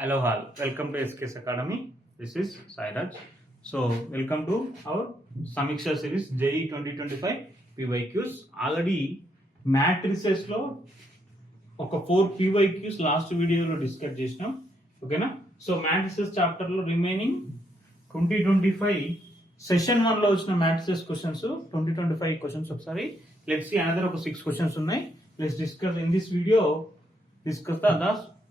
Hello all, welcome to SKS Academy. This is Sairaj. So welcome to our Samiksha series JEE 2025 PYQs. Already matrices లో ఒక 4 PYQs last వీడియోలో discuss చేసినాం. ఓకేనా? So matrices chapter లో remaining 2025 session 1 లో వచ్చిన matrices questions 2025 questions ఒకసారి let's see another ఒక 6 క్వశ్చన్స్ ఉన్నాయి. Let's discuss in this video discuss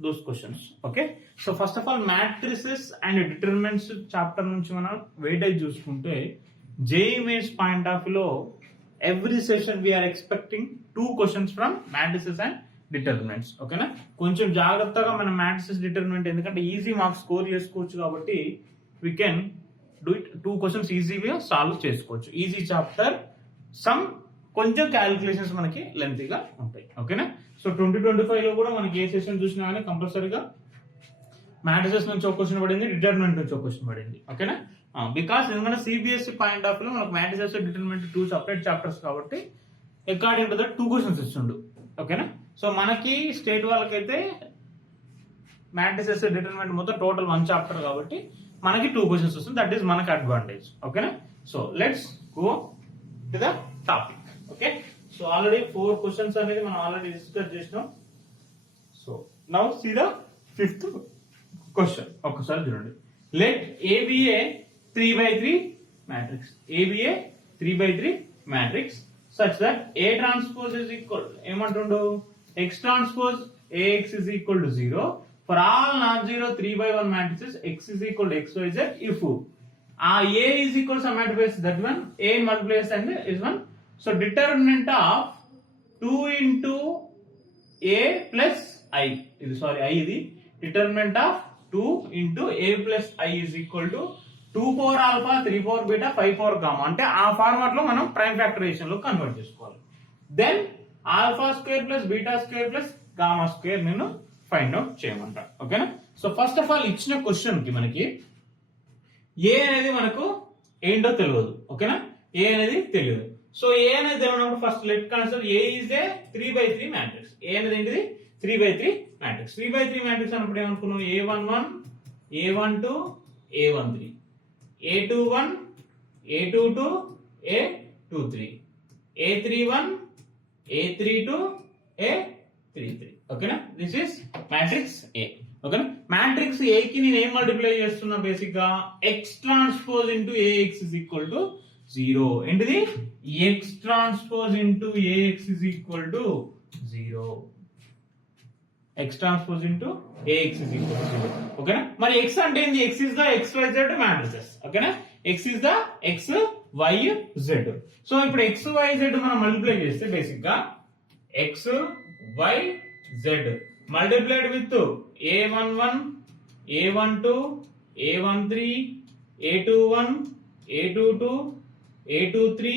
those questions. Okay, so first of all matrices and determinants chapter నుంచి మనం weightage చూసుకుంటే JEE mains point of view లో every session we are expecting 2 questions from matrices and determinants. ఓకేనా, కొంచెం జాగ్రత్తగా మన matrices determinant ఎందుకంటే easy marks score చేసుకోవచ్చు కాబట్టి we can do it 2 questions ఈజీగా సాల్వ్ చేసుకోవచ్చు. ఈజీ చాప్టర్ సమ్ కొంచెం క్యాలిక్యులేషన్స్ మనకి లెంతీగా ఉంటాయి. ఓకేనా, సో 2025 లో కూడా మనకి ఏ సెషన్ చూసినా కానీ కంపల్సరీగా మ్యాట్రిసెస్ నుంచి ఒక క్వశ్చన్ పడింది, డిటర్మినెంట్ నుంచి ఒక క్వశ్చన్ పడింది. ఓకేనా, బికాస్ ఎందుకంటే సిబిఎస్ఈ పాయింట్ ఆఫ్ లో మనకు మ్యాట్రిసెస్ డిటర్మినెంట్ 2 సెపరేట్ చాప్టర్స్ కాబట్టి అకార్డింగ్ టు దట్ 2 క్వశ్చన్స్ ఇస్తుండు. ఓకేనా, సో మనకి స్టేట్ వాళ్ళకైతే మ్యాట్రిసెస్ డిటర్మినెంట్ మొత్తం టోటల్ 1 చాప్టర్ కాబట్టి మనకి 2 క్వశ్చన్స్ వస్తుంది. దట్ ఈస్ మనకి అడ్వాంటేజ్. ఓకేనా, so let's go to the topic. Okay, so already 4 questions అనేది మనం ఆల్రెడీ డిస్కస్ చేసినాం. So now see the 5th question. ఒకసారి చూడండి. Let A be a 3/3 matrix, A be a 3/3 matrix such that A transpose is equal ఏమంటుండు X transpose AX is equal to 0 for all not zero 3/1 matrices X is equal to XYZ if ఆ A is equal some multiplies that one A multiplies and is one. So determinant of 2 into a plus I ఇది sorry I ఇది determinant of 2 into a plus I is equal to 2 power alpha 3 power beta 5 power gamma అంటే ఆ format లో మనం prime factorisation లో convert చేసుకోవాలి. Then alpha square plus beta square plus gamma square నేను find out చేయమంటా. ఓకేనా, సో ఫస్ట్ ఆఫ్ ఆల్ ఇచ్చిన క్వశ్చన్ కి మనకి ఏ అనేది మనకు ఏంటో తెలియదు. ఓకేనా, ఏ అనేది తెలియదు. సో ఏ అనేది తెలియనప్పుడు first let consider A is A 3/3 matrix. A అనేది ఏంటిది 3/3 మ్యాట్రిక్స్. 3/3 మ్యాట్రిక్స్ అన్నప్పుడు ఏమనుకున్నాం A11 A12 A13 A21 A22 A23 A31 A32 A33. ఓకేనా, దిస్ ఇస్ మ్యాట్రిక్స్ ఏ. ఓకేనా, మ్యాట్రిక్స్ ఏ కి నేను ఏం మల్టిప్లై చేస్తున్నా బేసిక్ గా X transpose into AX is equal to 0. ఏంటిది X transpose into AX is equal to 0. X transpose into AX is equal to 0. ఓకేనా, మరి ఎక్స్ అంటే ఏంది? X is the XYZ matrices. ఓకేనా, X is the XYZ. So ఇప్పుడు XYZ మనం multiply చేస్తే basic గా XYZ multiplied with A11 A12 A13 A21 A22 A23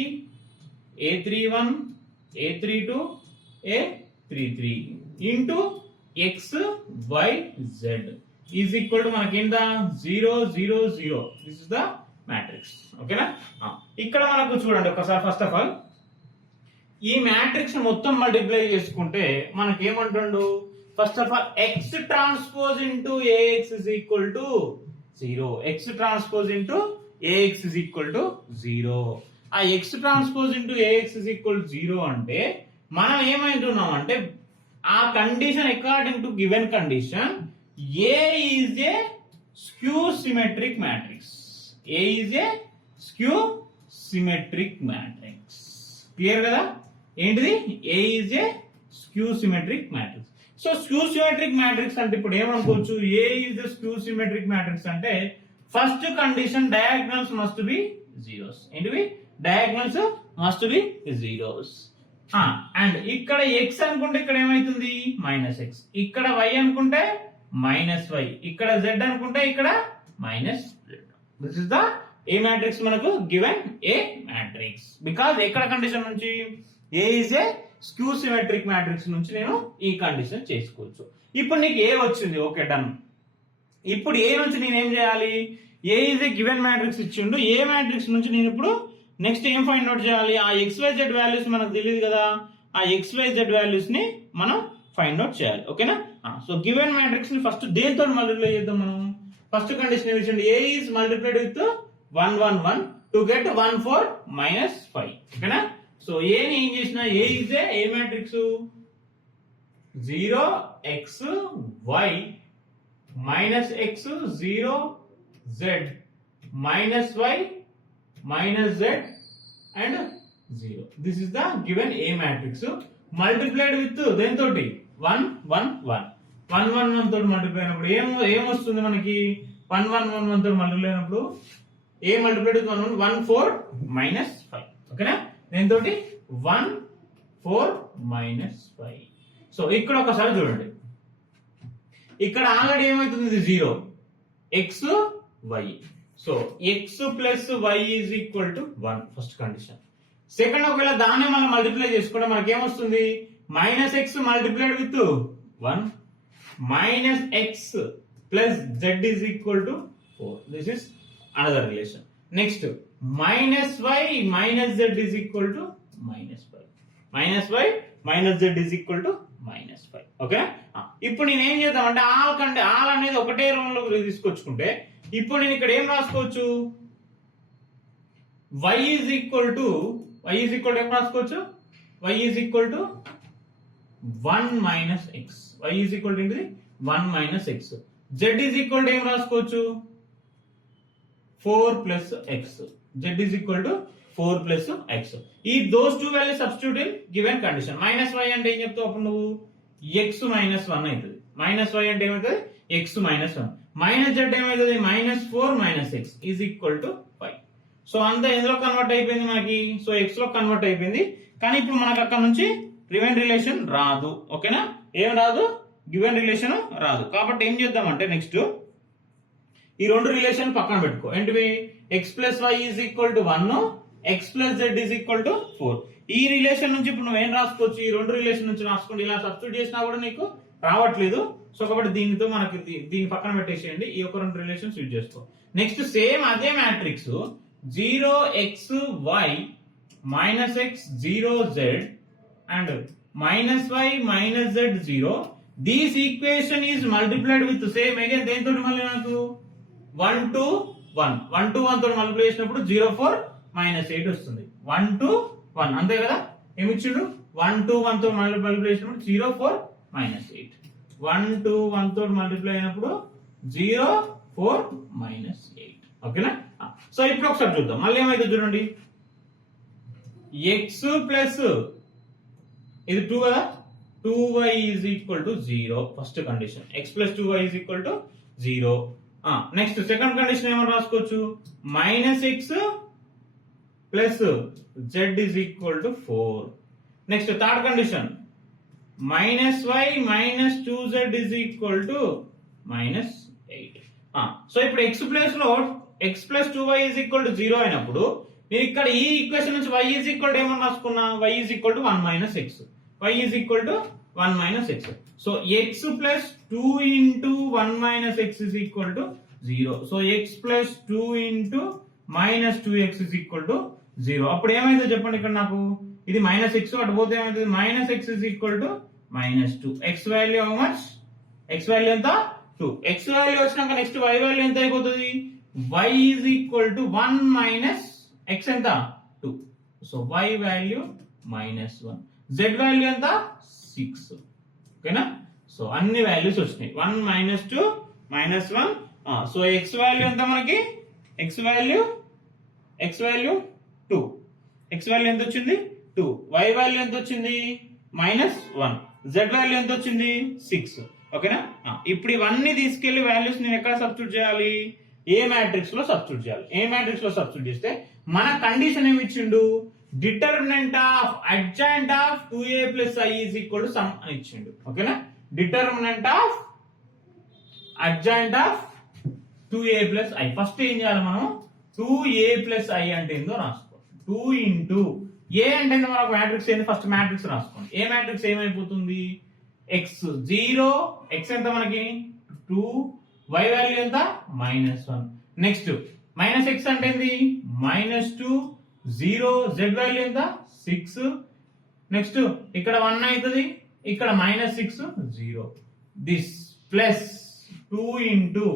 A31 A32 A33 into XYZ is equal to మనకి ఏందా 0 0 0. This is the matrix. ఓకేనా, ఇక్కడ మనకు చూడండి ఒకసారి. ఫస్ట్ ఆఫ్ ఆల్ ఈ మ్యాట్రిక్స్ మొత్తం మల్టిప్లై చేసుకుంటే మనకి ఏమంటుండు? First of all X transpose into AX is equal to 0. X transpose into AX is equal to 0. ఆ X transpose into AX is equal to 0 అంటే మనం ఏమంటున్నాం అంటే ఆ condition according to given condition A is a skew symmetric matrix. A is a skew symmetric matrix. Clear కదా? ఏంటిది? A is a skew symmetric matrix. So skew symmetric matrix అంటే ఇప్పుడు ఏమనుకోవచ్చు? A is a skew symmetric matrix అంటే first condition diagonals must be zeros. ఏంటివి? Diagonals must be zeros. And ఇక్కడ X అనుకుంటే ఇక్కడ ఏమైతుంది? -x. ఇక్కడ y అనుకుంటే -y. ఇక్కడ z అనుకుంటే ఇక్కడ -z. This is the A matrix మనకు గివెన్ ఏ మ్యాట్రిక్స్. బికాజ్ ఎక్కడ కండిషన్ నుంచి? ఏ is A skew symmetric matrix నుంచి నేను ఈ కండిషన్ చేసుకోవచ్చు. ఇప్పుడు నీకు ఏ వచ్చింది. Okay, done. ఇప్పుడు ఏ నుంచి నేను ఏం చేయాలి? ఏ ఇస్ ఏ గివెన్ మ్యాట్రిక్స్ ఇచ్చిండు. ఏ మ్యాట్రిక్స్ నుంచి నేను ఇప్పుడు నెక్స్ట్ ఏం ఫైండ్ అవుట్ చేయాలి? ఆ XYZ వాల్యూస్ మనకు తెలియదు కదా. ఆ XYZ వాల్యూస్ ని మనం ఫైండ్ అవుట్ చేయాలి. ఓకేనా? సో గివెన్ మ్యాట్రిక్స్ ని ఫస్ట్ దేంతో మల్టిప్లై చేద్దాం మనం. ఫస్ట్ కండిషన్ ఏమిటంటే a is multiplied with 1 1 1 to get 1 4 minus 5. ఓకేనా? సో a ని ఏం చేసినా a is a matrix 0 x y minus x 0 z minus y minus z and 0. This is the given A matrix multiplied with దేనితోటి 1 1 1 1 1 1 తోటి multiply అయినప్పుడు ఏం వస్తుంది మనకి 1 1 1 1 తోటి మల్టిప్లై అయినప్పుడు A multiplied with 1 1 1 4 minus 5. ఓకేనా? దేనితోటి 1 4 minus 5. సో ఇక్కడ ఒకసారి చూడండి, ఇక్కడ ఆల్రెడీ ఏమవుతుంది, ఇది 0 x y. So x plus y is equal to 1 first condition. Second, ఒకవేళ దాన్ని మనం మల్టిప్లై చేసుకుంటే మనకి ఏమొస్తుంది, minus x multiplied with 1 minus x plus z is equal to 4. This is another relation. Next minus y minus z is equal to minus 5. Minus y minus z is equal to minus 5. Okay, ఇప్పుడు నేను ఏం చేద్దామంటే all అనేది ఒకటే room లో తీసుకొచ్చుకుంటే ఇప్పుడు నేను ఇక్కడ ఏం రాసుకోవచ్చు, y ఈజ్ ఈక్వల్ టు ఏం రాసుకోవచ్చు, y is equal to 1 minus X. y is equal to ఏంటిది 1 minus X. z is equal to ఏం రాసుకోవచ్చు 4 plus X. z is equal to 4 plus X. ఈ those two value substitute in given condition. Minus Y అంటే ఏం చెప్తావు అప్పుడు నువ్వు, X minus 1 అవుతుంది. మైనస్ వై అంటే ఏమవుతుంది, ఎక్స్ మైనస్ 1. మైనస్ జెడ్ ఏమవుతుంది, minus 4 minus X is equal to 5. So అంతా ఎందులో కన్వర్ట్ అయిపోయింది మనకి, సో ఎక్స్ లో కన్వర్ట్ అయిపోయింది. కానీ ఇప్పుడు మనకు అక్కడ నుంచి గివెన్ రిలేషన్ రాదు. ఓకేనా, ఏం రాదు, గివెన్ రిలేషన్ రాదు. కాబట్టి ఏం చేద్దామంటే నెక్స్ట్ ఈ రెండు రిలేషన్ పక్కన పెట్టుకో. ఏంటివి, x plus y is equal to 1, x plus z is equal to 4. ఈ రిలేషన్ నుంచి ఇప్పుడు నువ్వు ఏం రాసుకోవచ్చు, ఈ రెండు రిలేషన్ నుంచి రాసుకోండి. ఇలా సబ్స్టిట్యూట్ చేసినా కూడా నీకు రావట్లేదు. సో కాబట్టి దీనితో మనకి దీన్ని పక్కన పెట్టేసేయండి, ఈ యొక్క రెండు రిలేషన్స్ యూజ్ చేసుకో. నెక్స్ట్ సేమ్ అదే matrix 0 x y minus x 0 z and minus y minus z 0. This equation is multiplied with same again దేంతో మళ్ళీ నాకు 1 to 1 తోటి మల్టిప్లై చేసినప్పుడు 0 4 minus 8 వస్తుంది. 1 to 1 అంతే కదా, ఏమి ఇచ్చిండు 1 to 1 తో మల్టిప్లై చేసినప్పుడు 0 4 minus 8. 1 to 1 తోటి మల్టిప్లై అయినప్పుడు 0 4 minus 8. ఓకేనా? సో ఇప్పుడు ఒకసారి చూద్దాం మళ్ళీ ఏమైతే చూడండి, x ప్లస్ ఇది 2 కదా, 2y is equal to 0 first condition. x plus 2y is equal to 0. Next second condition ఏమని రాసుకోవచ్చు, minus x plus z is equal to 4. Next third condition minus y minus 2z is equal to minus 8. So ఇప్పుడు x place లో x plus 2y is equal to 0 అయినప్పుడు నేను ఇక్కడ ఈ equation నుంచి y is equal to ఏమని రాసుకున్నా, y is equal to 1 minus X. y is equal to 1 minus X. So x plus 2 into 1 minus X is equal to 0. So x plus 2 into minus 2x is equal to 0. అప్పుడు ఏమైందో చెప్పండి, ఇక్కడ నాకు ఇది minus X, అటు పోతే ఏమైతుంది minus X is equal to minus 2. X value how much, X value ఎంత 2. ఎక్స్ వాల్యూ వచ్చినాక నెక్స్ట్ y వాల్యూ ఎంత అయిపోతుంది, y is equal to 1 minus X ఎంత 2. So y value minus 1. z value ఎంత 6. ఓకేనా, సో అన్ని వాల్యూస్ వచ్చినాయి. 1 minus 2 minus 1. So x value ఎంత మనకి, x వాల్యూ 2. x వాల్యూ ఎంత వచ్చింది 2. y వాల్యూ ఎంత వచ్చింది మైనస్ 1. z వాల్యూ ఎంత వచ్చింది 6. ఓకేనా, ఇప్పుడు ఇవన్నీ తీసుకెళ్లి వాల్యూస్ నేను ఎక్కడ సబ్స్టిట్యూట్ చేయాలి, ఏ మ్యాట్రిక్స్ లో సబ్స్టిట్యూట్ చేయాలి. ఏ మ్యాట్రిక్స్ లో సబ్స్టిట్యూట్ చేస్తే మన కండిషన్ ఏమి ఇచ్చిండు, determinant of adjoint of 2a plus i is equal to some అని ఇచ్చిండు. ఓకేనా, determinant of adjoint of 2a plus i. First ఏం చేయాలి మనం, 2a ప్లస్ i అంటే ఏందో రాసుకో. 2 ఇంటూ a అంటే మనకు మ్యాట్రిక్స్ ఏంది, ఫస్ట్ మ్యాట్రిక్స్ రాసుకోండి. ఏ మ్యాట్రిక్స్ ఏమైపోతుంది, x 0, x ఎంత మనకి 2, y వాల్యూ ఎంత మైనస్ 1. నెక్స్ట్ మైనస్ x అంటే ఏంది మైనస్ 2, 0, z వాల్యూ ఎంత 6. నెక్స్ట్ ఇక్కడ 1 అవుతుంది, ఇక్కడ -6 0 దిస్ ప్లస్ 2 ఇంటూ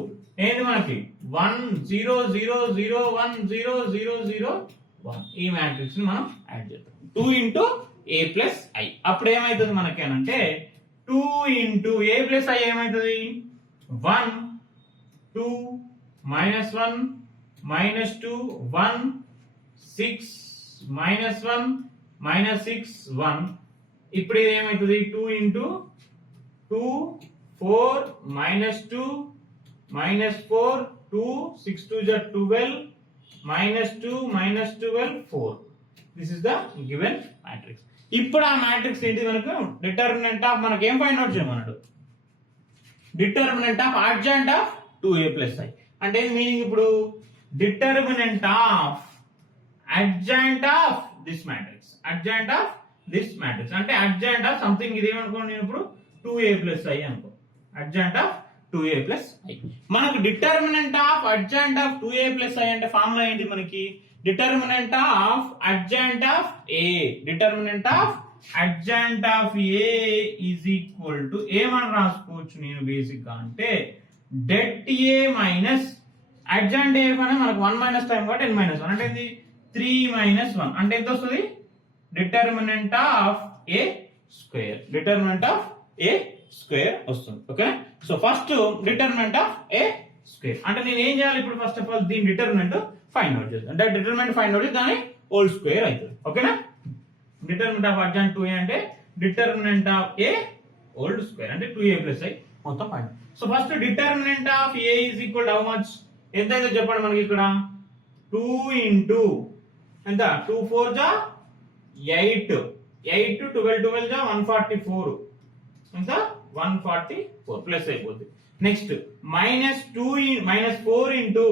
ఏంది మనకి 1 0 0 0 1 0 0 0 1 ఈ మ్యాట్రిక్స్ ని మనం యాడ్ చేద్దాం 2 ఇంటూ a ప్లస్ i అప్పుడు ఏమవుతుంది మనకి అంటే 2 ఇంటూ a ప్లస్ i ఏమవుతుంది 1 2 -1 -2 1 6 -1 -6 1 ఇప్పుడు ఇది ఏమవుతుంది 2 into 2 4 -2 -4 2 6 2 is 12 -2 -12 4 this is the given matrix ఇప్పుడు ఆ మ్యాట్రిక్స్ ఏంటి మనకు డిటర్మినెంట్ ఆఫ్ మనకి ఏం ఫైండ్ అవుట్ చేయమన్నాడు determinant of adjoint of 2a plus i అంటే మీనింగ్ ఇప్పుడు determinant of adjoint of this matrix adjoint of this matrix అంటే అడ్జాయింట్ ఆఫ్ సంథింగ్ ఇది ఏమనుకోండి నేను ఇప్పుడు 2a plus i అనుకో adjoint of 2a plus i మనకు determinant of adjoint of 2a plus i అంటే formula ఏంటి మనకి determinant of adjoint of a determinant of adjoint of a is equal to ఏమని రాసుకోవచ్చు నేను బేసిక్ గా అంటే det a minus adjoint a అనేది మనకు 1 మైనస్ టైం కాబట్టి n మైనస్ 1 అంటే ఇది 3 మైనస్ 1 అంటే ఎంత వస్తుంది determinant of a square determinant of a square వస్తుంది okay so first determinant of a square అంటే నేను ఏం చేయాలి ఇప్పుడు ఫస్ట్ ఆఫ్ ఆల్ దీని డిటర్మినెంట్ ఫైండ్ అవుట్ చేస్తాను అంటే డిటర్మినెంట్ ఫైండ్ అవుట్ దాని హోల్ స్క్వేర్ అవుతుంది ఓకేనా డిటర్మినెంట్ ఆఫ్ అడ్జాయింట్ 2a అంటే determinant of a whole square అంటే 2a plus i మొత్తం find so first determinant of a is equal how much ఎంత అయితే చెప్పండి మనకి ఇక్కడ 2 ఇంటూ ఎంత 2 4 జా 8 8 12 12 జా 144 ఎంత 144 ప్లస్ అయిపోతుంది నెక్స్ట్ -2 -4 ఇంటూ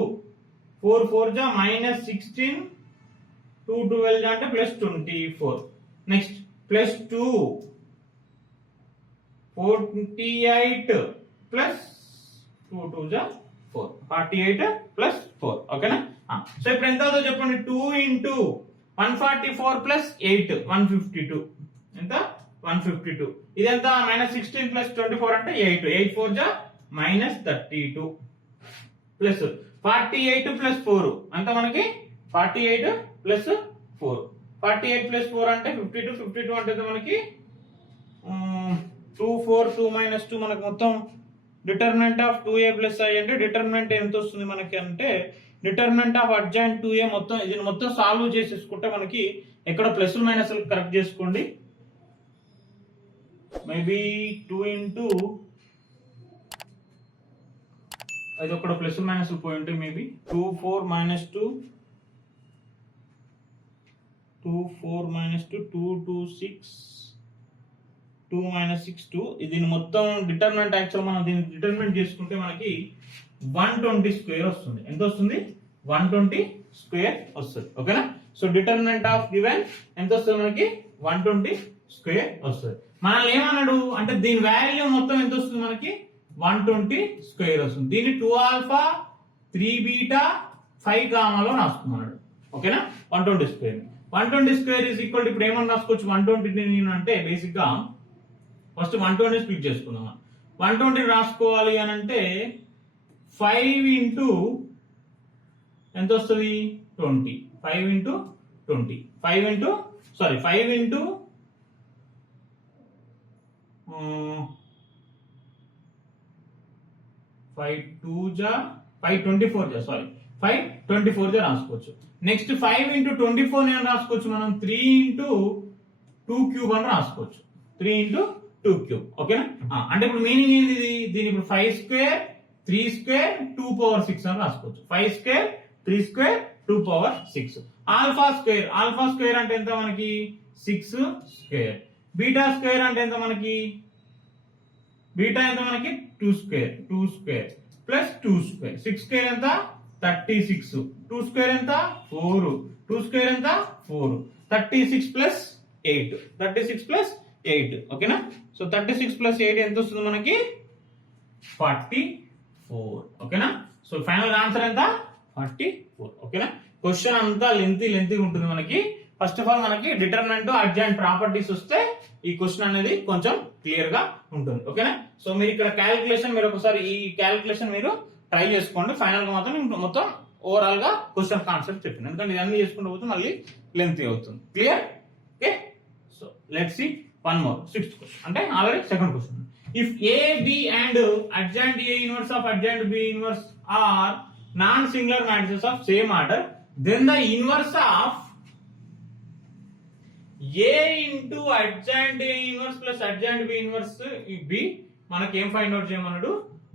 4 4 జా -16 2 12 జా అంటే +24 నెక్స్ట్ +2 48 ప్లస్ 2 2 జా 4 48 ప్లస్ 4 ఓకేనా సో ఇప్పుడు ఎంత అవుతుందో చెప్పండి 2 ఇంటూ 144 ప్లస్ 8 152 ఎంత 152 ఇదెంత -16 ప్లస్ 24 అంటే 8 8 4 జా -32 ప్లస్ 48 ప్లస్ 4 అంత మనకి 48 ప్లస్ 4 48 ప్లస్ 4 అంటే 52 52 అంటే మనకి 2 4 2 -2 మనకు మొత్తం determinant of 2a plus i అంటే డిటర్మినెంట్ ఎంత వస్తుంది మనకి అంటే డిటర్మినెంట్ ఆఫ్ అడ్జాయింట్ 2a మొత్తం దీన్ని మొత్తం సాల్వ్ చేసేసుకుంటే మనకి ఎక్కడ ప్లస్ మైనస్ కరెక్ట్ చేసుకోండి మేబీ 2 ఇంటూ అది ఒకటి ప్లస్ మైనస్ పాయింట్ మేబీ 2 4 -2 2 4 -2 2 2 6 2 -6 2 దీని మొత్తం డిటర్మినెంట్ యాక్చువల్ మనం దీన్ని డిటర్మినెంట్ చేసుకుంటే మనకి 120 స్క్వేర్ వస్తుంది ఎంత వస్తుంది 120 స్క్వేర్ వస్తుంది ఓకేనా సో డిటర్మినెంట్ ఆఫ్ గివెన్ ఎంత వస్తుంది మనకి 120 స్క్వేర్ వస్తుంది మనల్ని ఏమన్నాడు అంటే దీని వాల్యూ మొత్తం ఎంత వస్తుంది మనకి 120 స్క్వేర్ వస్తుంది దీన్ని 2 ఆల్ఫా 3 బీటా 5 గామాలో రాసుకున్నాడు ఓకేనా 120 స్క్వేర్ 120 స్క్వేర్ ఈజ్ ఈక్వల్ ఇప్పుడు ఏమని రాసుకోవచ్చు 120 అంటే బేసిక్ గా ఫస్ట్ 120 స్ప్లిట్ చేసుకుందాం 120 రాసుకోవాలి అని అంటే 5 ఇంటూ ఎంత వస్తుంది 20 5 ఇంటూ 20 5 ఇంటూ సారీ 5 ఇంటూ 5 2 జా 5 24 జా సారీ 5 24 జా రాసుకోవచ్చు నెక్స్ట్ 5 ఇంటూ 24 నేను రాసుకోవచ్చు మనం 3 ఇంటూ 2 క్యూబ్ అని రాసుకోవచ్చు 3 ఇంటూ 2 క్యూబ్ ఓకేనా అంటే ఇప్పుడు మీనింగ్ ఏంది దీని ఇప్పుడు 5 స్క్వేర్ 3 స్క్వేర్ 2 పవర్ 6 అని రాసుకోవచ్చు 5 square 3 square 2 power 6 alpha square అంటే ఎంత మనకి 6 స్క్వేర్ బీటా స్క్వేర్ అంటే ఎంత మనకి బీటా ఎంత మనకి 2 స్క్వేర్ ప్లస్ 2 స్క్వేర్ 6 స్క్వేర్ ఎంత 36 2 స్క్వేర్ ఎంత 4 2 స్క్వేర్ ఎంత 4 36 ప్లస్ 8 36 ప్లస్ 8 ఓకేనా సో 36 ప్లస్ 8 ఎంత వస్తుంది మనకి 44 ఓకేనా సో ఫైనల్ ఆన్సర్ ఎంత 44 ఓకేనా క్వశ్చన్ అంతా లెంతీ ఉంటుంది మనకి ఫస్ట్ ఆఫ్ ఆల్ మనకి డిటర్మినెంట్ అడ్జాయింట్ ప్రాపర్టీస్ వస్తే ఈ క్వశ్చన్ అనేది కొంచెం క్లియర్ గా ఉంటుంది. ఓకేనా? సో మీరు ఇక్కడ క్యాలిక్యులేషన్ మీరు ఒకసారి ఈ క్యాలిక్యులేషన్ మీరు ట్రై చేసుకోండి. ఫైనల్ గా మాత్రం నేను మొత్తం ఓవరాల్ గా క్వశ్చన్ కాన్సెప్ట్ చెప్పాను, ఎందుకంటే ఇవన్నీ చేసుకుంటూ పోతే మళ్ళీ లెంత్ అవుతుంది. Clear? Okay, so let's see one more 6th question, అంటే already second question. If A, B and adjoint A inverse of adjoint B inverse are non-singular matrices of same order, then the inverse of A into adjoint A inverse plus adjoint B inverse B మనకి ఏం find out చేయమన్నాడు,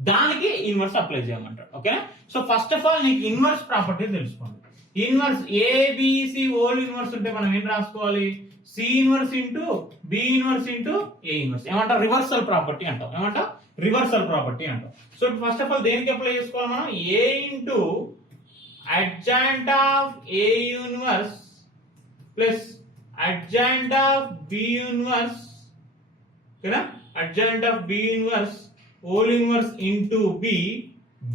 దానికి inverse apply చేయమంటాడు. ఓకేనా? So first of all నీకు inverse property తెలుసుకోండి. Inverse ABC whole inverse ఉంటే మనం ఏం రాసుకోవాలి, C inverse into B inverse into A inverse. ఏమంటాం? రివర్సల్ ప్రాపర్టీ అంటాం. ఏమంటాం? రివర్సల్ ప్రాపర్టీ అంటాం. సో ఫస్ట్ ఆఫ్ ఆల్ దేనికి అప్లై చేసుకోవాలి మనం, A into adjoint of A inverse plus adjoint of B inverse, ఓకేనా, adjoint of B inverse whole inverse into B,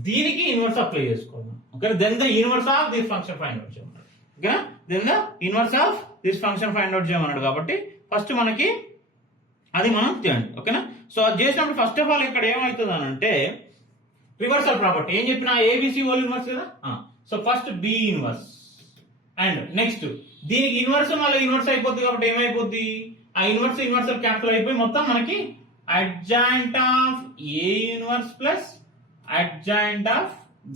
దీనికి inverse apply చేసుకోవాలి. Okay, then the inverse of this function find out చేయమన్నాడు. Okay, then the inverse of this function find out చేయమన్నాడు. కాబట్టి first మనకి అది మనం చేయండి. ఓకేనా? సో అది చేసినప్పుడు ఫస్ట్ ఆఫ్ ఆల్ ఇక్కడ ఏమవుతుంది అని అంటే రివర్సల్ ప్రాపర్టీ ఏం చెప్పినా, ఏబిసి హోల్ ఇన్వర్స్ కదా. So first B inverse and next దీనికి ఇన్వర్స్ మళ్ళీ ఇన్వర్స్ అయిపోద్ది కాబట్టి ఏమైపోద్ది, ఆ ఇన్వర్స్ ఇన్వర్సల్ క్యాన్సిల్ అయిపోయి మొత్తం మనకి adjoint of A inverse plus adjoint of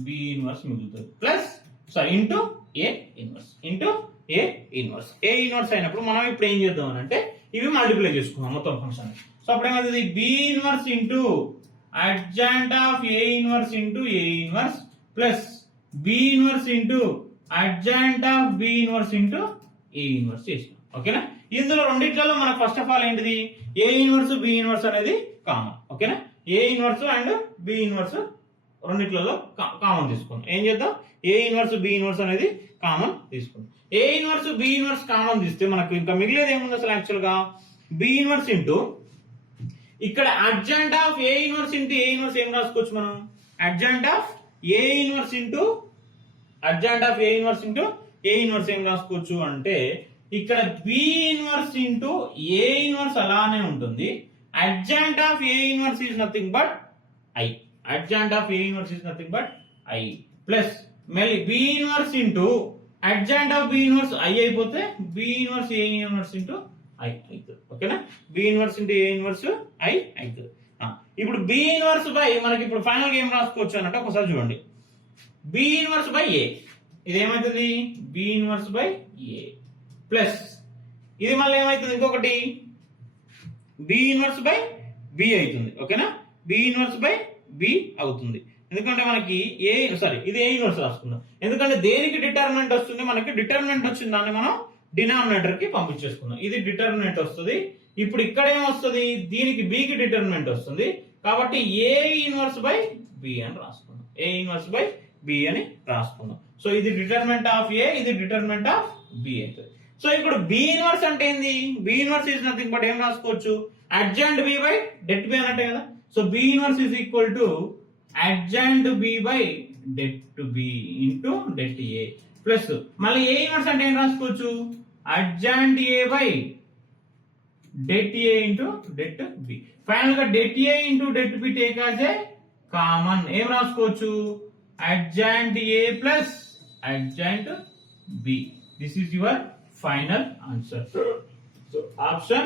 B inverse మిగులుతుంది, plus sorry into A inverse into A inverse. A inverse అయినప్పుడు మనం ఇప్పుడు ఏం చేద్దాం అని అంటే ఇవి మల్టిప్లై చేసుకున్నాం మొత్తం ఫంక్షన్. సో అప్పుడు ఏమవుతుంది, B inverse into adjoint of A inverse into A inverse plus B inverse into adjoint of B inverse into A inverse చేసినాం. ఓకేనా? ఇందులో రెండిట్లలో మనకు ఫస్ట్ ఆఫ్ ఆల్ ఏంటిది, ఏ ఇన్వర్స్ బి ఇన్వర్స్ అనేది కామన్. ఓకేనా? A inverse and B inverse రెండిట్లలో common తీసుకుందాం. ఏం చేద్దాం, ఏ ఇన్వర్స్ బి ఇన్వర్స్ అనేది కామన్ తీసుకుందాం. A inverse B inverse common తీస్తే మనకు ఇంకా మిగిలేదు ఏముంది అసలు, యాక్చువల్ గా బి ఇన్వర్స్ ఇంటూ ఇక్కడ adjoint of A inverse into A inverse ఏం రాసుకోవచ్చు మనం, adjoint of A inverse into adjoint of A inverse into A inverse ఏం రాసుకోవచ్చు అంటే ఇక్కడ B inverse into A inverse అలానే ఉంటుంది. Adjoint of A inverse is nothing but I, adjoint of A inverse is nothing but I plus మళ్ళీ B inverse into adjoint of B inverse I అయిపోతే B inverse A inverse into I అవుతుంది. ఓకేనా? B inverse into A inverse I అవుతుంది. ఇప్పుడు B inverse by మనకి ఇప్పుడు final గా ఏం రాసుకోవచ్చు అన్నట్టు ఒకసారి చూడండి, బి ఇన్వర్స్ బై ఏ, ఇది ఏమవుతుంది, B inverse by A plus ఇది మళ్ళీ ఏమవుతుంది ఇంకొకటి బి ఇన్వర్స్ బై బి అవుతుంది. ఓకేనా? బి ఇన్వర్స్ బై బి అవుతుంది. ఎందుకంటే మనకి ఏ సారీ ఇది ఏ ఇన్వర్స్ రాసుకుందాం, ఎందుకంటే దేనికి డిటర్మినెంట్ వస్తుంది, మనకి డిటర్మినెంట్ వచ్చిన దాన్ని మనం డినామినేటర్ కి పంపించేసుకుందాం. ఇది డిటర్మినెంట్ వస్తుంది. ఇప్పుడు ఇక్కడ ఏమొస్తుంది, దీనికి బి కి డిటర్మినెంట్ వస్తుంది కాబట్టి ఏ ఇన్వర్స్ బై బి అని రాసుకుందాం, ఏ ఇన్వర్స్ బై బి అని రాసుకుందాం. సో ఇది డిటర్మినెంట్ ఆఫ్ ఏ, ఇది డిటర్మినెంట్ ఆఫ్ బి అవుతుంది. సో ఇప్పుడు బి ఇన్వర్స్ అంటే ఏంది, B inverse is nothing but ఏం రాసుకోవచ్చు, adjoint B by det B అన్నట్టే కదా. So B inverse is equal to adjoint B by det B into det A plus మళ్ళీ A inverse అంటే ఏం రాసుకోవచ్చు, adjoint A by det A into det B. Final గా det A into det B take as A common, ఏం రాసుకోవచ్చు, adjoint A plus adjoint B. This is your final answer. So option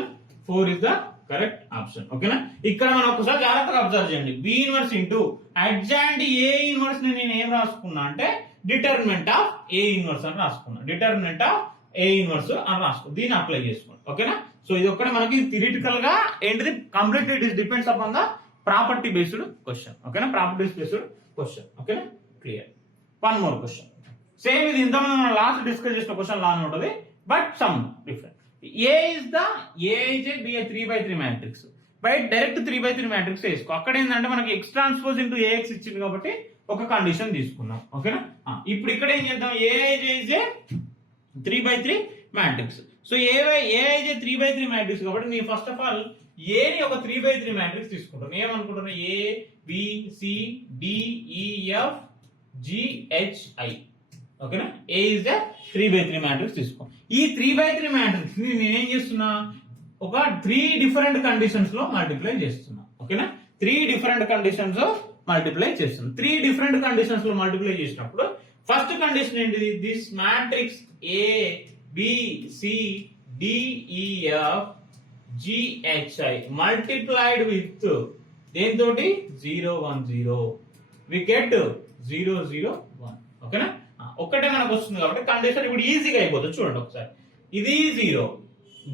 4 is the correct option. Okay na? ఇక్కడ మనం ఒకసారి జాగ్రత్తగా observe చేయండి, B inverse into adjoint A inverse ని నేను ఏం రాసుకున్నా అంటే డిటర్మినెంట్ ఆఫ్ A ఇన్వర్స్ అని రాసుకున్నా, డిటర్మినెంట్ ఆఫ్ A ఇన్వర్స్ అని రాసుకున్నా, దీన్ని అప్లై చేసుకోండి. ఓకేనా? సో ఇది ఒక్కటే మనకి థియరిటికల్ గా ఏంటిది, completely it is depends upon the property based question. ఓకేనా? Properties based question. ఓకేనా? Clear. One more question, same ఇది ఇంత మనం లాస్ట్ డిస్కస్ చేసిన క్వశ్చన్ లానే ఉంటుంది but some different. A is the A is A B 3/3 matrix by direct 3/3 matrix వేసుకో. అక్కడ ఏంటంటే మనకి ఎక్స్ ట్రాన్స్పోజ్ ఇంటూ ఏఎక్స్ ఇచ్చింది కాబట్టి ఒక కండిషన్ తీసుకున్నాం. ఓకేనా? ఇప్పుడు ఇక్కడ ఏం చేద్దాం, ఏ is A 3/3 matrix. So A is A 3/3 matrix కాబట్టి నేను ఫస్ట్ ఆఫ్ ఆల్ ఏని ఒక 3/3 మ్యాట్రిక్స్ తీసుకుంటాను. ఏమనుకుంటున్నా, ఏ B C D E F GHI. ఓకేనా? ఏ ఇస్ ద 3/3 మ్యాట్రిక్స్ తీసుకో. ఈ 3/3 మ్యాట్రిక్స్ ని నేనేం చేస్తున్నా, ఒక 3 డిఫరెంట్ కండిషన్స్ లో మల్టిప్లై చేస్తున్నాం. ఓకేనా, 3 డిఫరెంట్ కండిషన్స్ మల్టిప్లై చేస్తున్నాం. 3 డిఫరెంట్ కండిషన్స్ లో మల్టిప్లై చేసినప్పుడు ఫస్ట్ కండిషన్ ఏంటిది? This matrix A B C D E F GHI multiplied with దేనితోటి 0 1 0 వి గెట్ 0 0 1. ఓకేనా, ఒక్కటే మనకు వస్తుంది కాబట్టి కండిషన్ ఇప్పుడు ఈజీగా అయిపోతుంది. చూడండి ఒకసారి, ఇది 0,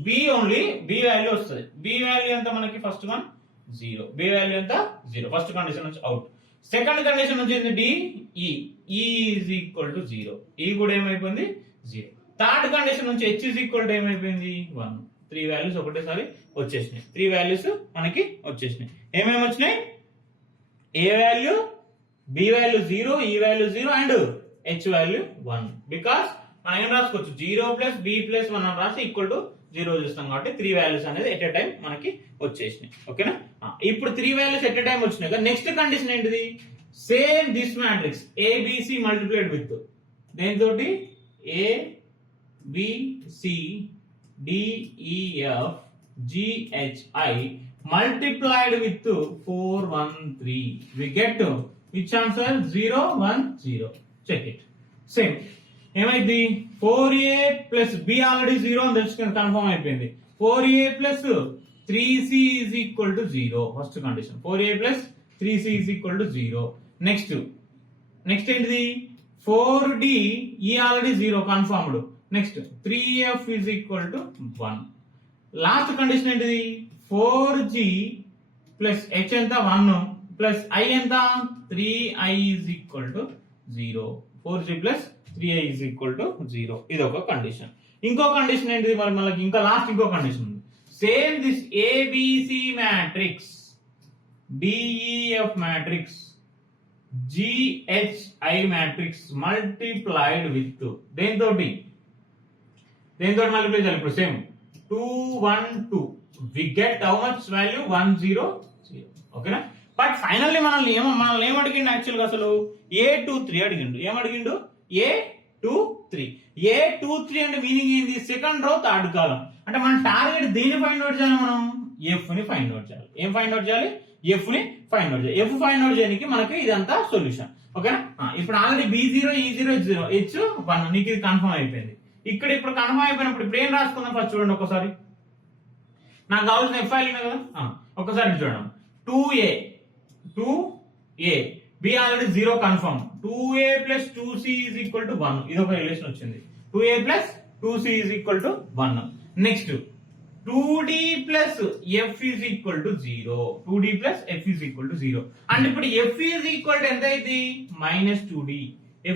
బి ఓన్లీ బి వాల్యూ వస్తుంది. బి వాల్యూ ఎంత మనకి? ఫస్ట్ వన్ 0, బి వాల్యూ ఎంత? 0. ఫస్ట్ కండిషన్ నుంచి అవుట్. సెకండ్ కండిషన్ వచ్చేది డి ఈ ఈజ్ ఈక్వల్ టు 0, ఈ కూడా ఏమైపోయింది? 0. థర్డ్ కండిషన్ నుంచి హెచ్ ఈజ్ ఈక్వల్ టు ఏమైపోయింది? 1. 3 వాల్యూస్ ఒకటేసారి వచ్చేసినాయి. 3 వాల్యూస్ మనకి వచ్చేసినాయి. ఏమేమి వచ్చినాయి? ఏ వాల్యూ, బి వాల్యూ 0, ఈ value 0 and H value 1. Because మనం ఏం రాసుకోవచ్చు? 0 ప్లస్ బి ప్లస్ 1 అని రాసి ఈక్వల్ టు 0 చేస్తాం కాబట్టి 3 వాల్యూస్ అనేది ఎట్ ఎ టైం మనకి వచ్చేసినాయి. ఓకేనా, ఇప్పుడు 3 వాల్యూస్ ఎట్ ఎ టైం వచ్చినాయి కదా. నెక్స్ట్ కండిషన్ ఏంటిది? Same this matrix ABC multiplied with దేనితోటి? A B C DEF GHI multiplied with 4 1 3 we get which answer? 0 1 0. check it. same ఏమైంది? 4a plus b ఆల్రెడీ 0 అని తెలుసుకుని కన్ఫర్మ్ అయిపోయింది. 4a plus 3c is equal to 0. First condition 4a plus 3c is equal to 0. Next ఏంటిది? 4d ఈ already 0 confirmed. Next 3f is equal to 1. Last condition ఏంటిది? 4g plus h ఎంత? 1 plus i ఎంత? 3i is equal to 0. 4g plus 3i is equal to 0. ఇది ఒక condition. ఇంకో condition ఏంటిది? మరి మనకి ఇంకా లాస్ట్ ఇంకో కండిషన్ ఉంది. Same this ABC matrix DEF matrix GHI matrix multiplied with దేనితోటి మల్టిప్లై చేయాలి? ఇప్పుడు same 2 1 2 we get how much value? 1 0 0. ఓకేనా, బట్ ఫైనల్లీ మనల్ని ఏమడిగిండు? యాక్చువల్ గా అసలు A23 అడిగిండు. ఏమడిగిండు? A23. A23 అంటే మీనింగ్ ఏంది? సెకండ్ రో థర్డ్ కాలం. అంటే మన టార్గెట్ దేని ఫైండ్ అవుట్ చేయాలి? మనం ఎఫ్ ని ఫైండ్ అవుట్ చేయాలి. ఏం ఫైండ్ అవుట్ చేయాలి? ఎఫ్ ని ఫైండ్ అవుట్ చేయాలి. ఎఫ్ ఫైండ్ అవుట్ చేయడానికి మనకి ఇదంతా సొల్యూషన్. ఓకేనా, ఇప్పుడు ఆల్రెడీ B0 E0 H 1 నీకు ఇది కన్ఫర్మ్ అయిపోయింది. ఇప్పుడు కన్ఫర్మ్ అయిపోయినప్పుడు ఇప్పుడు ఏం రాసుకుందాం? ఫస్ట్ చూడండి ఒకసారి, నాకు కావాల్సిన ఎఫ్ ఫైల్ కదా. ఒకసారి చూడండి, 2a b already 0 confirm. 2a plus 2c is equal to 1. ఇది ఒక రిలేషన్ వచ్చింది. 2a plus 2c is equal to 1. Next 2d plus f is equal to 0. 2d plus f is equal to 0. And ఇప్పుడు f is equal to ఎంత అయింది? -2d.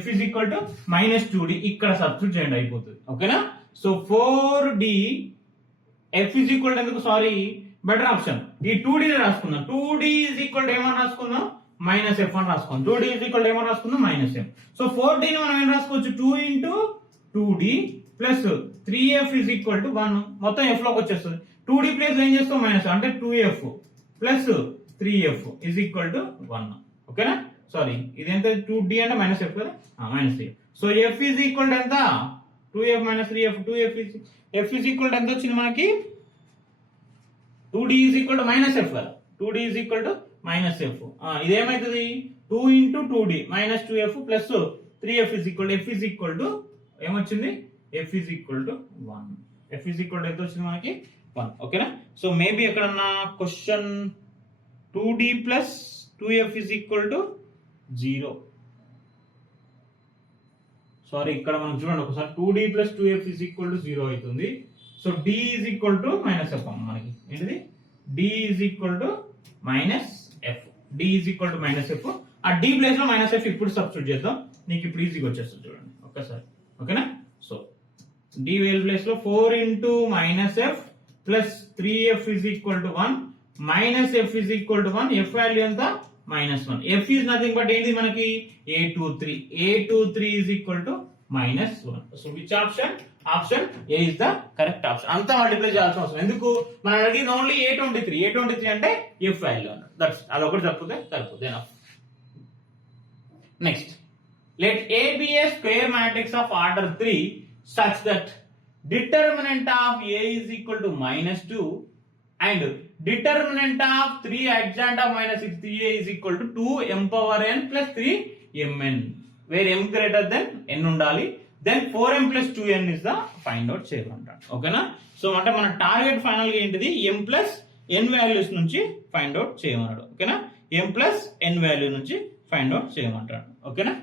f is equal to -2d. ఇక్కడ substitute చేయండి అయిపోతుంది. ఓకేనా, so 4d f is equal to ఎందుకు? Sorry, better option ఈ 2d ని రాసుకుందాం. 2d ఈజ్ ఈక్వల్ టు ఏమని రాసుకుందాం? -f అని రాసుకుందాం. 2d ఈజ్ ఈక్వల్ టు ఏమని రాసుకుందాం? -f. సో 4d ని మనం ఏం రాసుకోవచ్చు? 2 into 2d plus 3f is equal to 1. మొత్తం f లోకి వచ్చేస్తుంది. 2d ప్లస్ ఏం చేస్తాం? మైనస్, అంటే 2f plus 3f is equal to 1. ఓకేనా, సారీ ఇదెంత? 2d అంటే -f కదా, -f. So f is equal to ఎంత? 2f minus 3f. 2f is equal to ఎంత వచ్చింది మనకి? 2d is equal to -f కదా. 2d is equal to -f. ఇది ఏమైతుంది? 2 into 2d minus 2f plus 3f is equal to f is equal to ఏమొచ్చింది? f is equal to 1. f is equal to ఎంత వచ్చింది మనకి? 1. ఓకేనా, so maybe ఎక్కడన్నా question 2d plus 2f is equal to 0. Sorry, ఇక్కడ మనం చూడండి ఒకసారి, 2d plus 2f is equal to 0 అవుతుంది. So d is equal to -f. మనకి ఏంటిది? d is equal to -f. d is equal to -f. ఆ d place లో -f ఇప్పుడు సబ్స్టిట్యూట్ చేద్దాం. నీకు ఇప్పుడు ఈజీగా వచ్చేస్తుంది చూడండి ఒక్కసారి. ఓకేనా, సో d వేల్ ప్లేస్ లో 4 into -f plus 3f is equal to 1 -f is equal to 1. f value ఎంత? -1. f is nothing but ఏంటి మనకి? A23. A23 is equal to -1. So which option? Option A is the correct option. అంతా multiply చేయాల్సిన అవసరం ఎందుకు? మనం అడిగింది only A23. A23 అంటే f వాల్యూ అన్నమాట. దట్స్ అది ఒకటి సరిపోతే enough. Next, let A be a square matrix of order 3 such that determinant of a is equal to -2 and determinant of 3 adjoint of -3a is equal to 2m power n plus 3mn, where m greater than n ఉండాలి. then 4m plus 2n is the find out చేయమంటాడు. ఓకేనా? So అంటే మన target final గా ఏంటిది m plus n values నుంచి find out చేయమన్నాడు. ఓకేనా? m plus n value నుంచి ఫైండ్ అవుట్ చేయమంటాడు. ఓకేనా?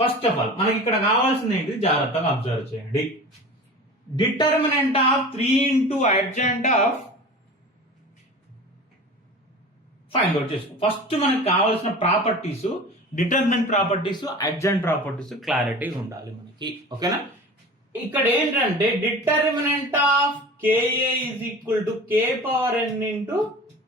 ఫస్ట్ ఆఫ్ ఆల్ మనకి ఇక్కడ కావాల్సింది ఏంటి జాగ్రత్తగా అబ్జర్వ్ చేయండి. Determinant of 3 into adjoint of find out చేసుకో. ఫస్ట్ మనకు కావాల్సిన properties, determinant properties, adjoint properties clarity ఉండాలి మనకి. ఓకేనా? ఇక్కడ ఏంటంటే determinant of KA is equal to K power n into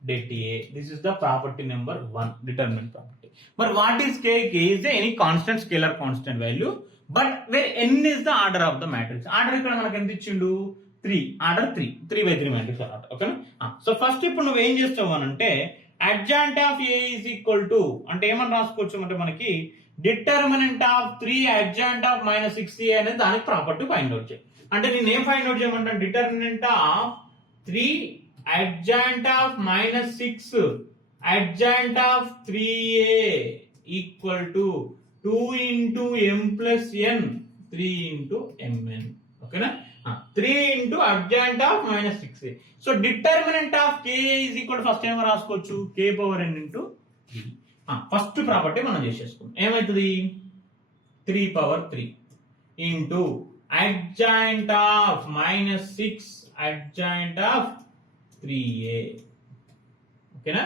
det A. This is the property number 1, determinant property. But what is K? K is any constant scalar constant value, but where n is the order of the matrix. Order ఇక్కడ మనకు ఎంత ఇచ్చిండు? 3. Order 3/3 matrix అన్నమాట. ఓకేనా? So first ఇప్పుడు నువ్వు ఏం చేస్తావు అంటే adjoint of A is equal to అంటే ఏమని రాసుకోవచ్చు అంటే మనకి determinant of 3 adjoint of -6a అనేది దానికి ప్రాపర్టీ ఫైండ్ అవుట్ చేయి. అంటే నేను ఏం ఫైండ్ అవుట్ చేయమంటాను? Determinant of 3 adjoint of -6 adjoint of 3a equal to 2 into m plus n 3 into mn. ఓకేనా? 3 into adjoint of -6a. So determinant of K is equal to first ఏమో రాసుకోవచ్చు K power n into 3. First property మనం చేసేసుకుందాం. ఏమవుతుంది? 3 power 3 into adjoint of -6 adjoint of 3a. ఓకేనా?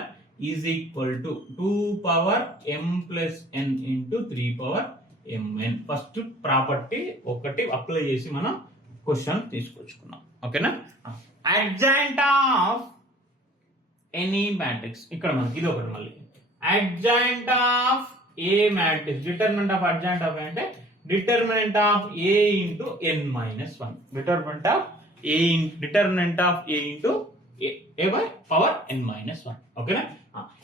is equal to 2 power m plus n into 3 power mn. First property ఒకటి apply చేసి మనం question తీసుకొచ్చుకున్నాం. ఓకేనా? అడ్జాయింట్ ఆఫ్ ఎనీ మ్యాట్రిక్స్, ఇక్కడ మనకి ఇది ఒకటి మళ్ళీ adjoint of A matrix. Determinant of adjoint of అంటే determinant of A into n minus 1. Determinant of A into A by power n minus 1. ఓకేనా?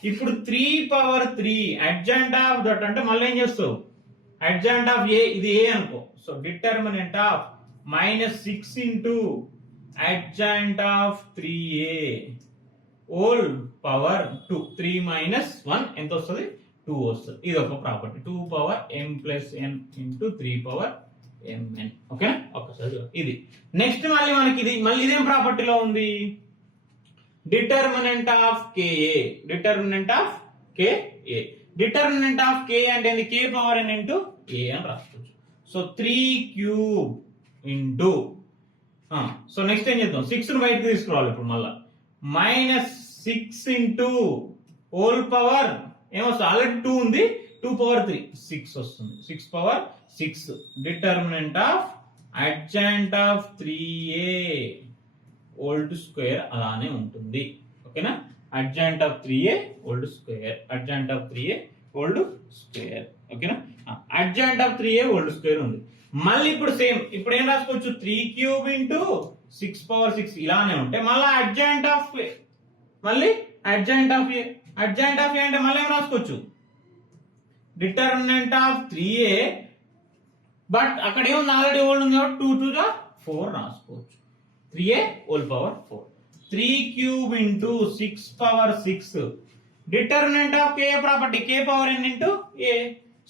ఇప్పుడు 3 power 3 అడ్జాయింట్ ఆఫ్ దట్ అంటే మళ్ళీ ఏం చేస్తావు? అడ్జాయింట్ ఆఫ్ ఏ, ఇది ఏ అనుకో. So determinant of -6 into adjoint of 3a whole power 2. 3 minus 1 ఎంత వస్తుంది? 2 వస్తుంది. ఇది ఒక property. 2 power m plus n into 3 power mn. ఓకేనా? ఒకసారి ఇది. నెక్స్ట్ మళ్ళీ మనకి ఇది మళ్ళీ ఇదేం ప్రాపర్టీలో ఉంది? Determinant of KA. Determinant of KA. Determinant of K అంటే ఏంది? K power n into a అని రాసుకోవచ్చు. So 3 cube into so next ఏం చేద్దాం? 6 ను బయటకు తీసుకురావాలి ఇప్పుడు మళ్ళా. -6 into హోల్ పవర్ ఏమొస్తుంది? ఆల్రెడీ 2 ఉంది, 2 power 3 6 వస్తుంది. 6 power 6 determinant of adjoint of 3a whole to square అలానే ఉంటుంది. ఓకేనా? Adjoint of 3a whole to square, adjoint of 3a whole to square. ఓకేనా? Adjoint of 3a whole to square ఉంది. మళ్ళీ ఇప్పుడు సేమ్ ఇప్పుడు ఏం రాసుకోవచ్చు? 3 cube into 6 power 6 ఇలానే ఉంటే మళ్ళీ అడ్జాయింట్ ఆఫ్ మళ్ళీ adjoint of A. Adjoint of A అంటే మళ్ళీ ఏం రాసుకోవచ్చు? డిటర్మినెంట్ ఆఫ్ 3a బట్ అక్కడ ఏముంది? ఆల్రెడీ ఓల్డ్ ఉంది కాబట్టి 2 to the 4 రాసుకోవచ్చు. 3a whole power 4. 3 cube into 6 power 6 determinant of K property K power n into a.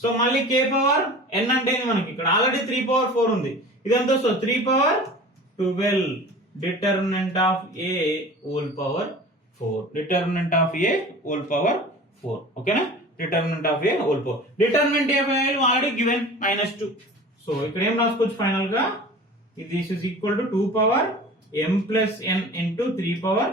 So మళ్ళీ K పవర్ n అంటే మనకి ఇక్కడ ఆల్రెడీ 3 power 4 ఉంది. ఇదంతా so 3 power 12 determinant of A whole power 4. Determinant of A whole power 4. ఓకేనా? Determinant of A whole power. Determinant A value already given -2. So ఇక్కడ ఏం రాసుకోవచ్చు ఫైనల్ గా? This is equal to 2 power m plus n into 3 power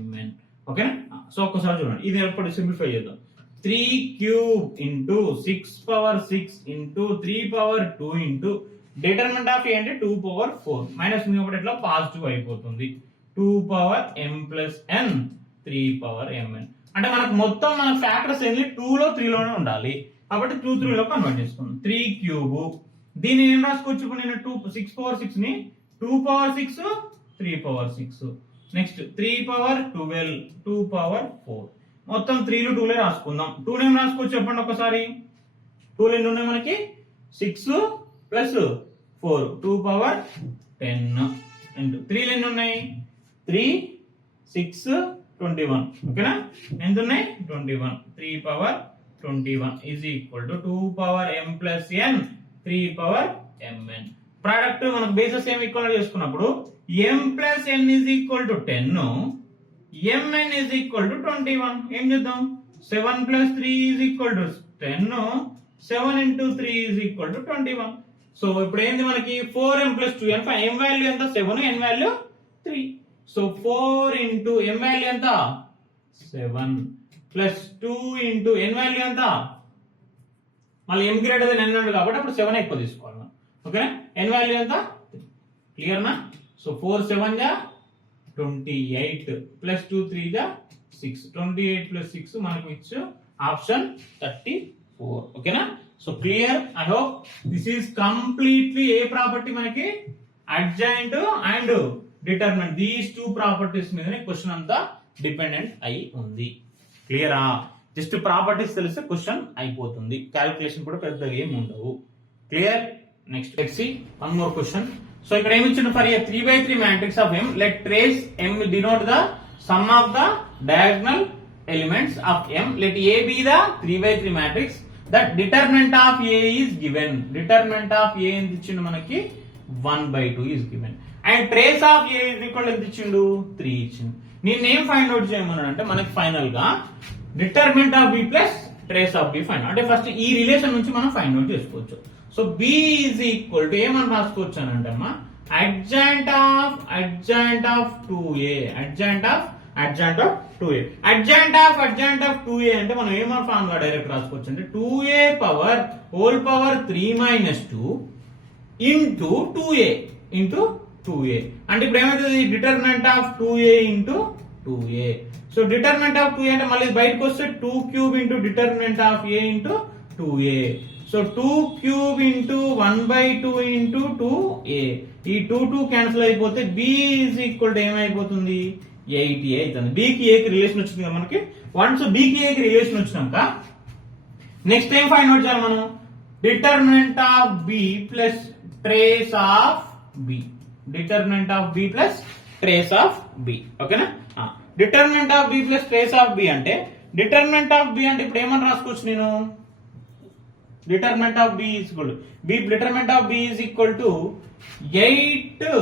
mn. ఓకేనా? So ఒక్కసారి చూడండి, ఇది ఎప్పుడు సింప్లిఫై చేద్దాం. 3 cube into 6 power 6 into 3 power 2 into determinant of A అంటే 2 power 4 మైనస్ ఉంది కాబట్టి ఇట్లా పాజిటివ్ అయిపోతుంది. 2 power m plus n 3 power mn. అంటే మనకు మొత్తం మన ఫ్యాక్టర్స్ ఏంటి? 2 లో 3 లోనే ఉండాలి కాబట్టి 2 3 లో కన్వర్ట్ చేసుకుందాం. 3 క్యూబ్ దీన్ని ఏం రాసుకోవచ్చు? ఇప్పుడు నేను 6 power 6 ని 2 power 6 3 power 6 next 3 power 12 2 power 4 మొత్తం 3 లు 2 లే రాసుకుందాం. 2 నేమ్ రాసుకోవచ్చు చెప్పండి ఒకసారి. 2 ఎన్ని ఉన్నాయి మనకి? 6 ప్లస్ 4 2 power 10 ఇంటూ 3 ఎన్ని ఉన్నాయి 3 6 21 ఓకేనా ఎంత ఉన్నాయి 21 3 power 21 is equal to 2 power m plus n 3 power mn product మనకు బేసెస్ ఏం ఈక్వల్ చేసుకున్నప్పుడు m plus n is equal to 10 mn is equal to 21 ఏం చేద్దాం 7 plus 3 is equal to 10 7 into 3 is equal to 21 so ఇప్పుడు ఏంది మనకి 4m plus 2n m value ఎంత 7 n value 3 so 4 into m value ఎంత 7 plus 2 into n value ఎంత మళ్ళీ m greater than n అన్నాడు కాబట్టి అప్పుడు 7 ఎక్కువ తీసుకోవాలి ఓకేనా n వాల్యూ ఎంత క్లియర్ నా సో 4 7 జా 28 plus 2 3 జా 6 28 plus 6 మనకు ఇచ్చు ఆప్షన్ 34 ఓకేనా so clear I hope this is completely a property మనకి adjoint and determinant these two properties మీదనే క్వశ్చన్ అంతా డిపెండెంట్ అయి ఉంది క్లియరా జస్ట్ ప్రాపర్టీస్ తెలిస్తే క్వశ్చన్ అయిపోతుంది క్యాలిక్యులేషన్ కూడా పెద్దగా ఏమి ఉండవు clear next let's see one more question so ఇక్కడ ఏమి ఇచ్చిండు for A 3/3 matrix of m let trace m denote the sum of the diagonal elements of m లెట్ a be the 3/3 matrix that determinant of a is given determinant of a ఎంత ఇచ్చిండు మనకి 1/2 is given and trace of a is equal ఎంత ఇచ్చిండు 3 ఇచ్చిండు నేను ఏం find out చేయమన్నాడు అంటే మనకి ఫైనల్ గా determinant of b plus trace of b find అంటే ఫస్ట్ ఈ రిలేషన్ నుంచి మనం ఫైండ్ అవుట్ చేసుకోవచ్చు so b is equal to ఏమని రాసుకోవచ్చు అని అంటే అమ్మా adjoint of 2a adjoint of 2a adjoint of 2a అంటే మనం ఏమని ఫార్ములా డైరెక్ట్ రాసుకోవచ్చు అంటే 2a power whole power 3 minus 2 into 2a అంటే ఇప్పుడు ఏమవుతుంది determinant of 2a into 2a so determinant of 2a అంటే మళ్ళీ బయటకు వస్తే 2 cube into determinant of a into 2a so 2 cube into 1/2 into 2a ఈ 2 క్యాన్సిల్ అయిపోతే b is equal to ఏమైపోతుంది 80 అవుతుంది b కి a కి రిలేషన్ వచ్చింది కదా మనకి వన్స్ b కి a కి రిలేషన్ వచ్చినాక నెక్స్ట్ ఏం ఫైండ్ అవుట్ చేయాలి మనం determinant of b plus trace of b determinant of b plus trace of b ఓకేనా determinant of b plus trace of b అంటే డిటర్మినెంట్ ఆఫ్ b అంటే ఇప్పుడు ఏమని రాసుకోవచ్చు నేను determinant of b is equal to determinant of b is equal to 8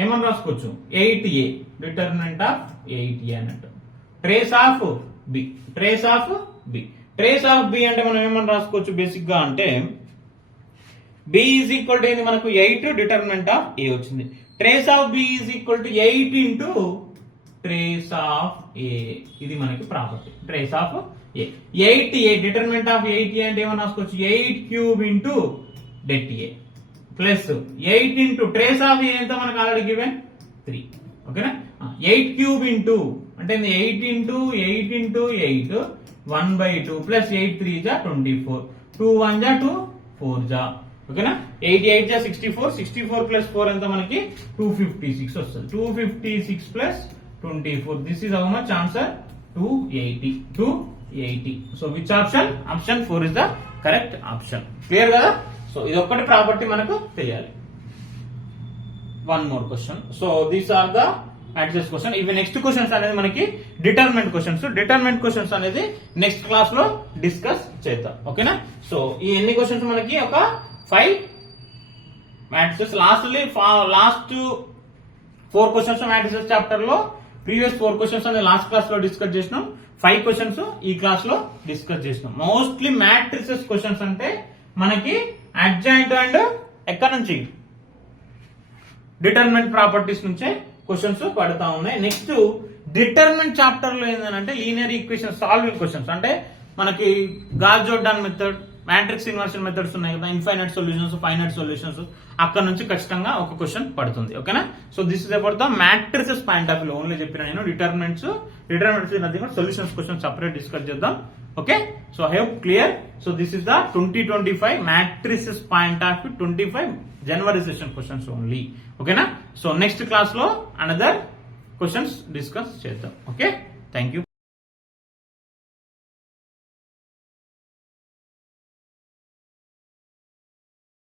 ఏమని రాసుకోవచ్చు 8a determinant of 8a అన్నట్టు ట్రేస్ ఆఫ్ b అంటే మనం ఏమని రాసుకోవచ్చు బేసిక్ గా అంటే b is equal to ఏంది మనకు 8 డిటర్మినెంట్ ఆఫ్ a వచ్చింది trace of b is equal to 8 into trace of a ఇది మనకి property trace of a 8a determinant of 8a అంటే ఏమని రాసుకోవచ్చు 8 cube into det a plus 8 into trace of a ఎంత మనకు ఆల్రెడీ గివెన్ 3 ఓకేనా 8 cube into అంటే 8 into 8 1/2 plus 8 3 జా 24 2 1 జా 2 4 జా ఓకేనా 88 జా 64 ప్లస్ 4 ఎంత మనకి 256 వస్తుంది 256 plus 24 this is how much answer 280 so which option 4 is the correct option clear కదా సో ఇది ఒక్కటి ప్రాపర్టీ మనకు తెలియాలి one more question so these are the matrix question ఇవి నెక్స్ట్ క్వశ్చన్స్ అనేది మనకి డిటర్మినెంట్ క్వశ్చన్స్ అనేది నెక్స్ట్ క్లాస్ లో డిస్కస్ చేద్దాం ఓకేనా సో ఈ ఎన్ని క్వశ్చన్స్ మనకి ఒక 5 matrix last 4 questions matrix chapter లో ప్రీవియస్ 4 క్వశ్చన్స్ అనేది లాస్ట్ క్లాస్ లో డిస్కస్ చేసినాం 5 క్వశ్చన్స్ ఈ క్లాస్ లో డిస్కస్ చేసినాం మోస్ట్లీ మ్యాట్రిక్స్ క్వశ్చన్స్ అంటే మనకి అడ్జాయింట్ అండ్ ఎక్కడ నుంచి డిటర్మినెంట్ ప్రాపర్టీస్ నుంచే క్వశ్చన్స్ పడతా ఉన్నాయి నెక్స్ట్ డిటర్మినెంట్ చాప్టర్ లో ఏంటంటే లీనియర్ ఈక్వేషన్ సాల్వింగ్ క్వశ్చన్స్ అంటే మనకి Gauss Jordan method matrix inversion methods ఉన్నాయి కదా ఇన్ఫైనైట్ సొల్యూషన్స్ ఫైనైట్ సొల్యూషన్స్ అక్కడ నుంచి ఖచ్చితంగా ఒక క్వశ్చన్ పడుతుంది ఓకేనా so this is about the matrix point of view only చెప్పిన నేను determinants solutions question separate discuss చేద్దాం okay so I hope clear so this is the 2025 matrix point of view 25 January session questions only ఓకేనా so next class లో another questions discuss చేద్దాం okay thank you